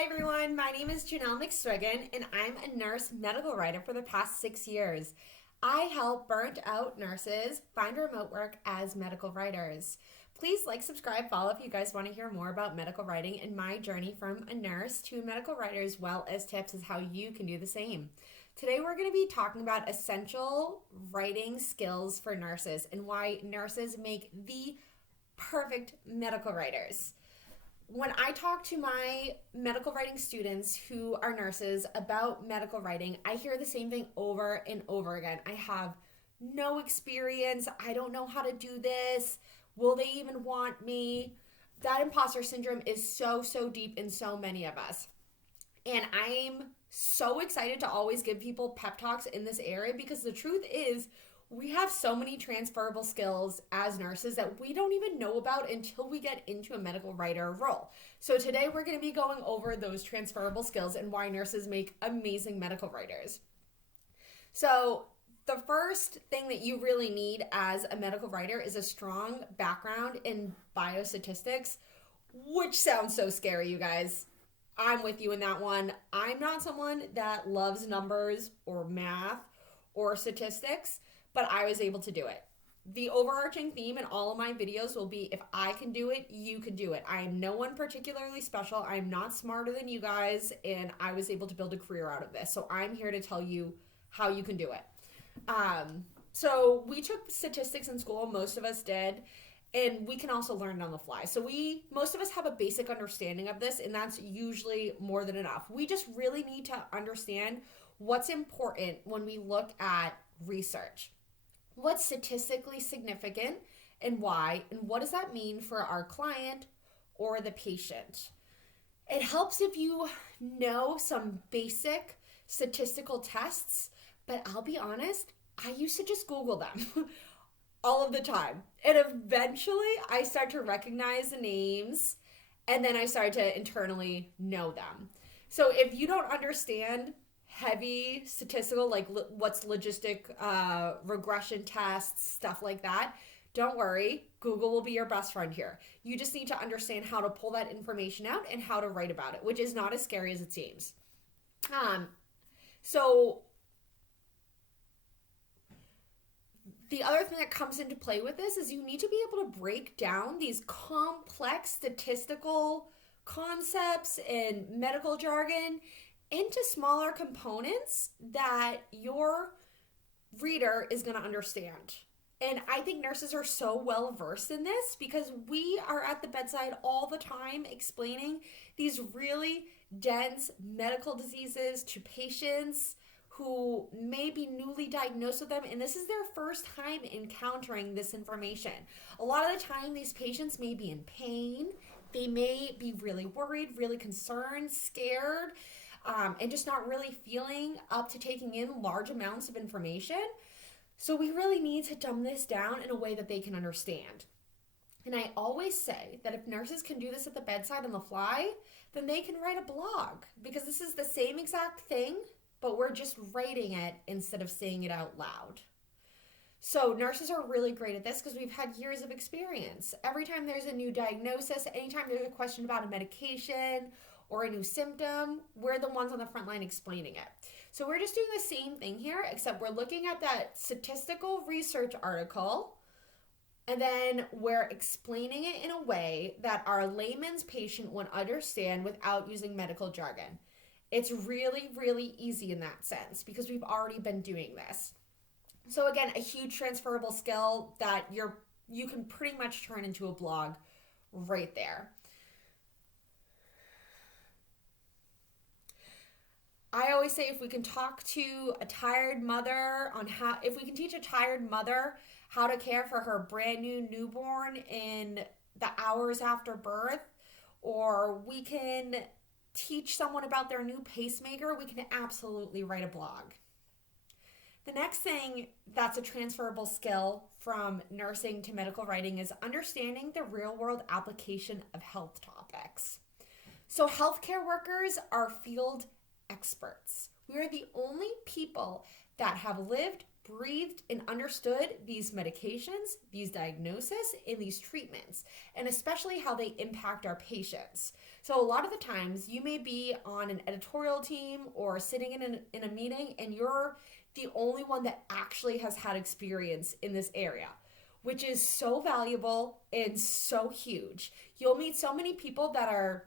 Hi everyone, my name is Janelle McSwiggan and I'm a nurse medical writer for the past 6 years. I help burnt out nurses find remote work as medical writers. Please like, subscribe, follow if you guys want to hear more about medical writing and my journey from a nurse to a medical writer, as well as tips as how you can do the same. Today we're going to be talking about essential writing skills for nurses and why nurses make the perfect medical writers. When I talk to my medical writing students who are nurses about medical writing, I hear the same thing over and over again. I have no experience. I don't know how to do this. Will they even want me? That imposter syndrome is so deep in so many of us. And I'm so excited to always give people pep talks in this area because the truth is, we have so many transferable skills as nurses that we don't even know about until we get into a medical writer role. So today we're going to be going over those transferable skills and why nurses make amazing medical writers. So the first thing that you really need as a medical writer is a strong background in biostatistics, which sounds so scary, you guys. I'm with you in that one. I'm not someone that loves numbers or math or statistics, but I was able to do it. The overarching theme in all of my videos will be, if I can do it, you can do it. I am no one particularly special. I'm not smarter than you guys, and I was able to build a career out of this. So I'm here to tell you how you can do it. So we took statistics in school, most of us did, and we can also learn it on the fly. So most of us have a basic understanding of this, and that's usually more than enough. We just really need to understand what's important when we look at research. What's statistically significant and why, and what does that mean for our client or the patient? It helps if you know some basic statistical tests, but I'll be honest, I used to just Google them all of the time. And eventually I start to recognize the names, and then I start to internally know them. So if you don't understand heavy statistical, like what's logistic regression tests, stuff like that, don't worry, Google will be your best friend here. You just need to understand how to pull that information out and how to write about it, which is not as scary as it seems. So the other thing that comes into play with this is you need to be able to break down these complex statistical concepts and medical jargon into smaller components that your reader is going to understand. And I think nurses are so well versed in this because we are at the bedside all the time explaining these really dense medical diseases to patients who may be newly diagnosed with them, and this is their first time encountering this information. A lot of the time, these patients may be in pain, they may be really worried, really concerned, scared, and just not really feeling up to taking in large amounts of information. So we really need to dumb this down in a way that they can understand. And I always say that if nurses can do this at the bedside on the fly, then they can write a blog, because this is the same exact thing, but we're just writing it instead of saying it out loud. So nurses are really great at this because we've had years of experience. Every time there's a new diagnosis, anytime there's a question about a medication or a new symptom, we're the ones on the front line explaining it. So we're just doing the same thing here, except we're looking at that statistical research article, and then we're explaining it in a way that our layman's patient would understand without using medical jargon. It's really easy in that sense because we've already been doing this. So again, a huge transferable skill that you can pretty much turn into a blog right there. I always say if we can talk to a tired mother if we can teach a tired mother how to care for her brand new newborn in the hours after birth, or we can teach someone about their new pacemaker, we can absolutely write a blog. The next thing that's a transferable skill from nursing to medical writing is understanding the real-world application of health topics. So healthcare workers are field experts. We are the only people that have lived, breathed and understood these medications, these diagnoses, and these treatments, and especially how they impact our patients. So a lot of the times you may be on an editorial team or sitting in a meeting and you're the only one that actually has had experience in this area, which is so valuable and so huge. You'll meet so many people that are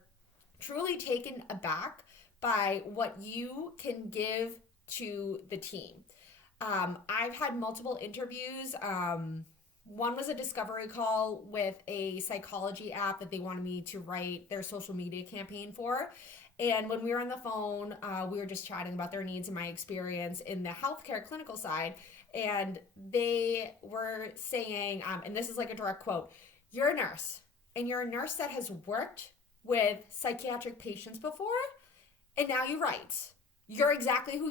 truly taken aback by what you can give to the team. I've had multiple interviews. One was a discovery call with a psychology app that they wanted me to write their social media campaign for. And when we were on the phone, we were just chatting about their needs and my experience in the healthcare clinical side. And they were saying, and this is like a direct quote, "You're a nurse, and you're a nurse that has worked with psychiatric patients before, and now you write. You're exactly who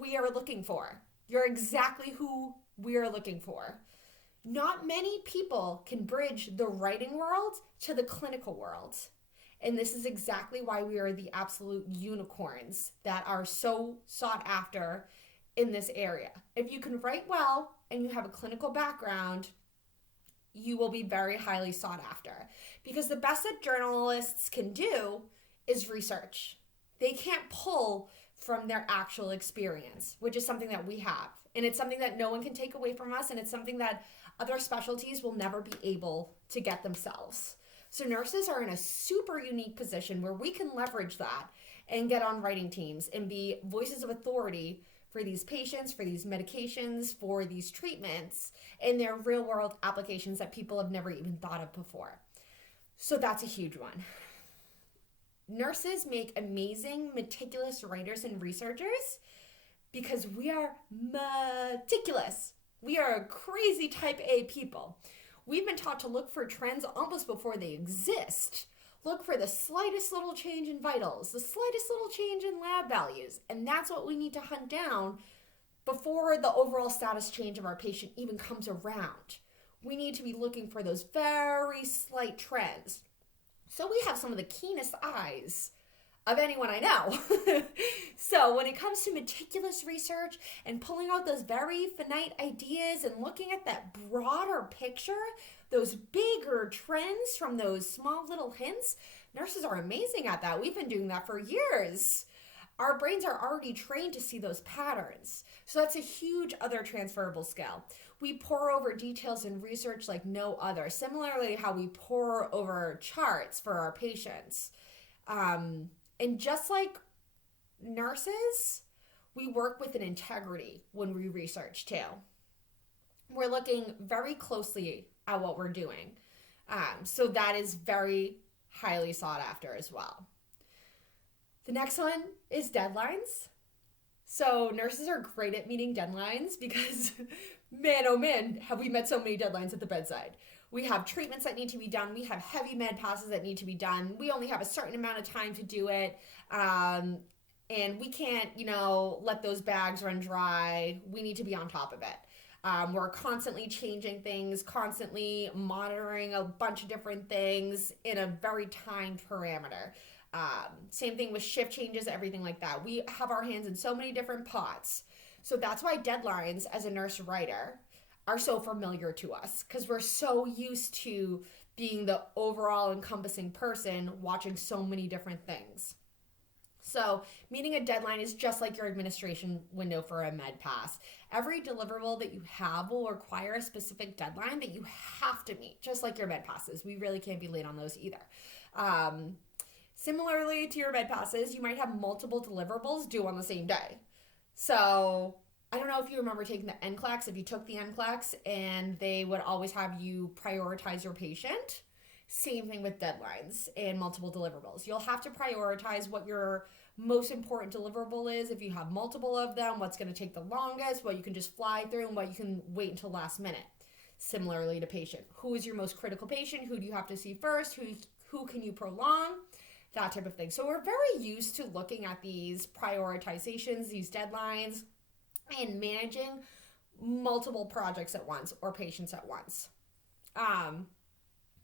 we are looking for. You're exactly who we are looking for." Not many people can bridge the writing world to the clinical world. And this is exactly why we are the absolute unicorns that are so sought after in this area. If you can write well and you have a clinical background, you will be very highly sought after. Because the best that journalists can do is research. They can't pull from their actual experience, which is something that we have. And it's something that no one can take away from us, and it's something that other specialties will never be able to get themselves. So nurses are in a super unique position where we can leverage that and get on writing teams and be voices of authority for these patients, for these medications, for these treatments, and their real world applications that people have never even thought of before. So that's a huge one. Nurses make amazing, meticulous writers and researchers because we are meticulous. We are crazy type A people. We've been taught to look for trends almost before they exist. Look for the slightest little change in vitals, the slightest little change in lab values, and that's what we need to hunt down before the overall status change of our patient even comes around. We need to be looking for those very slight trends. So we have some of the keenest eyes of anyone I know. So when it comes to meticulous research and pulling out those very finite ideas and looking at that broader picture, those bigger trends from those small little hints, nurses are amazing at that. We've been doing that for years. Our brains are already trained to see those patterns. So that's a huge other transferable skill. We pore over details in research like no other. Similarly, how we pore over charts for our patients. And just like nurses, we work with an integrity when we research too. We're looking very closely at what we're doing. So that is very highly sought after as well. The next one is deadlines. So nurses are great at meeting deadlines because man, oh man, have we met so many deadlines at the bedside. We have treatments that need to be done. We have heavy med passes that need to be done. We only have a certain amount of time to do it. And we can't, let those bags run dry. We need to be on top of it. We're constantly changing things, constantly monitoring a bunch of different things in a very timed parameter. Same thing with shift changes, everything like that. We have our hands in so many different pots. So that's why deadlines as a nurse writer are so familiar to us because we're so used to being the overall encompassing person watching so many different things. So meeting a deadline is just like your administration window for a med pass. Every deliverable that you have will require a specific deadline that you have to meet, just like your med passes. We really can't be late on those either. Similarly to your med passes, you might have multiple deliverables due on the same day. So I don't know if you remember taking the NCLEX, if you took the NCLEX and they would always have you prioritize your patient. Same thing with deadlines and multiple deliverables. You'll have to prioritize what your most important deliverable is. If you have multiple of them, what's going to take the longest, what you can just fly through, and what you can wait until last minute. Similarly to patient. Who is your most critical patient? Who do you have to see first? Who can you prolong? That type of thing. So we're very used to looking at these prioritizations, these deadlines, and managing multiple projects at once or patients at once.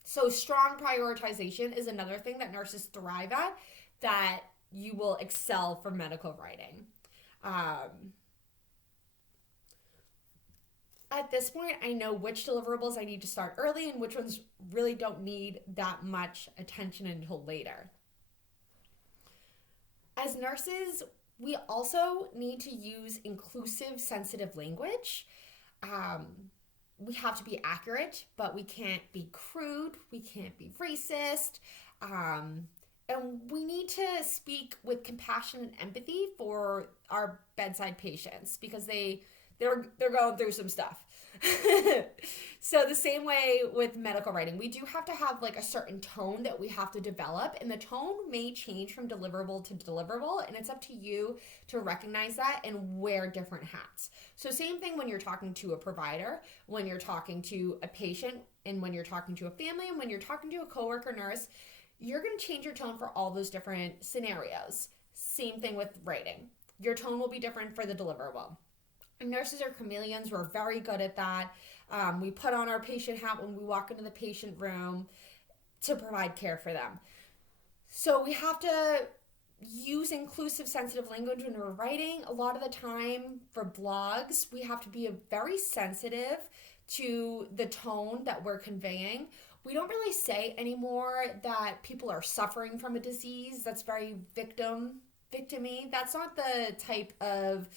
So strong prioritization is another thing that nurses thrive at that you will excel for medical writing. At this point, I know which deliverables I need to start early and which ones really don't need that much attention until later. As nurses, we also need to use inclusive, sensitive language. Um, we have to be accurate, but we can't be crude, we can't be racist. Um, and we need to speak with compassion and empathy for our bedside patients because they're going through some stuff. So the same way with medical writing, we do have to have like a certain tone that we have to develop, and the tone may change from deliverable to deliverable, and it's up to you to recognize that and wear different hats. So same thing when you're talking to a provider, when you're talking to a patient, and when you're talking to a family, and when you're talking to a coworker nurse, you're going to change your tone for all those different scenarios. Same thing with writing. Your tone will be different for the deliverable. Nurses are chameleons. We're very good at that. We put on our patient hat when we walk into the patient room to provide care for them. So we have to use inclusive, sensitive language when we're writing. A lot of the time for blogs, we have to be very sensitive to the tone that we're conveying. We don't really say anymore that people are suffering from a disease that's very victim-y. That's not the type of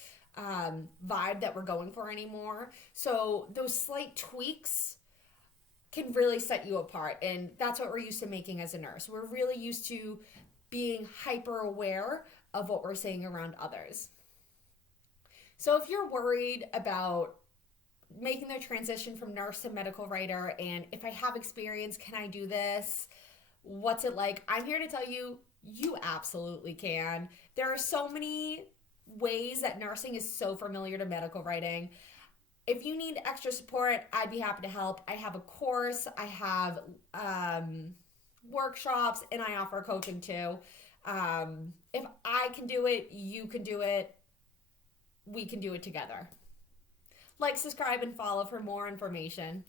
vibe that we're going for anymore. So those slight tweaks can really set you apart, and that's what we're used to making as a nurse. We're really used to being hyper aware of what we're saying around others. So if you're worried about making the transition from nurse to medical writer, and if I have experience, can I do this? What's it like? I'm here to tell you, you absolutely can. There are so many ways that nursing is so familiar to medical writing. If you need extra support, I'd be happy to help. I have a course, I have workshops, and I offer coaching too. If I can do it, you can do it. We can do it together. Like, subscribe, and follow for more information.